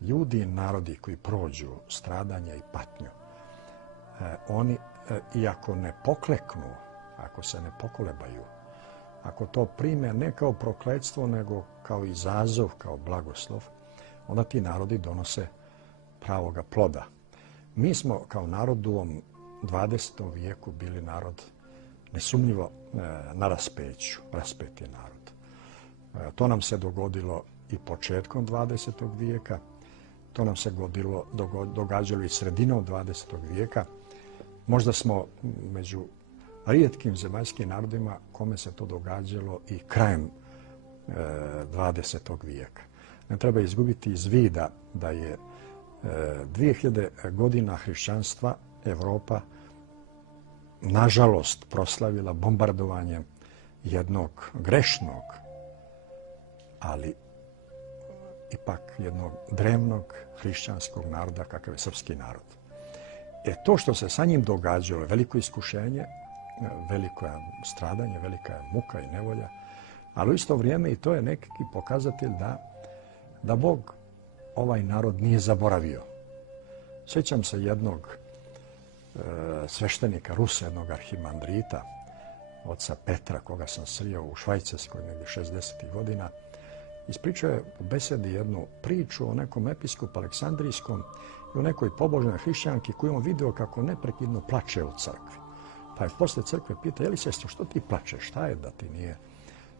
ljudi i narodi koji prođu stradanja i patnju, oni, iako ne pokleknu, ako se ne pokolebaju, ako to prime ne kao prokletstvo, nego kao izazov, kao blagoslov, onda ti narodi donose pravoga ploda. Mi smo kao narod u ovom 20. vijeku bili narod nesumnjivo na raspeću, raspeti narod. To nam se dogodilo i početkom 20. vijeka, to nam se događalo i sredinom 20. vijeka. Možda smo među rijetkim zemaljskim narodima kome se to događalo i krajem 20. vijeka. Ne treba izgubiti iz vida da je 2000 godina hrišćanstva Europa nažalost proslavila bombardovanjem jednog grešnog, ali ipak jednog drevnog hrišćanskog naroda kakav je srpski narod. To što se sa njim događalo je veliko iskušenje, veliko je stradanje, velika je muka i nevolja, ali u isto vrijeme i to je neki pokazatelj da Bog ovaj narod nije zaboravio. Sjećam se jednog sveštenika Rusa, jednog arhimandrita, oca Petra, koga sam sreo u Švajcarskoj negdje 60. godina. Ispričao je u besedi jednu priču o nekom episkopu aleksandrijskom i o nekoj pobožnoj hrišćanki koju on vidio kako neprekidno plače u crkvi. Pa je poslije crkve pita, je li sestro, što ti plačeš, šta je da ti nije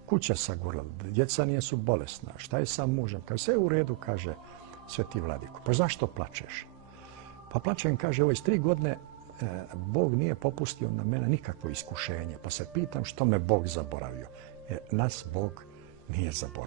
kuća sagorila, djeca nisu bolesna, šta je sa mužem? Kaže, sve je u redu, kaže sveti vladiko. Pa zašto plačeš? Pa plačem, kaže, ovo iz 3 godine Bog nije popustio na mene nikakvo iskušenje, pa se pitam što me Bog zaboravio. Nas Bog nije zaboravio.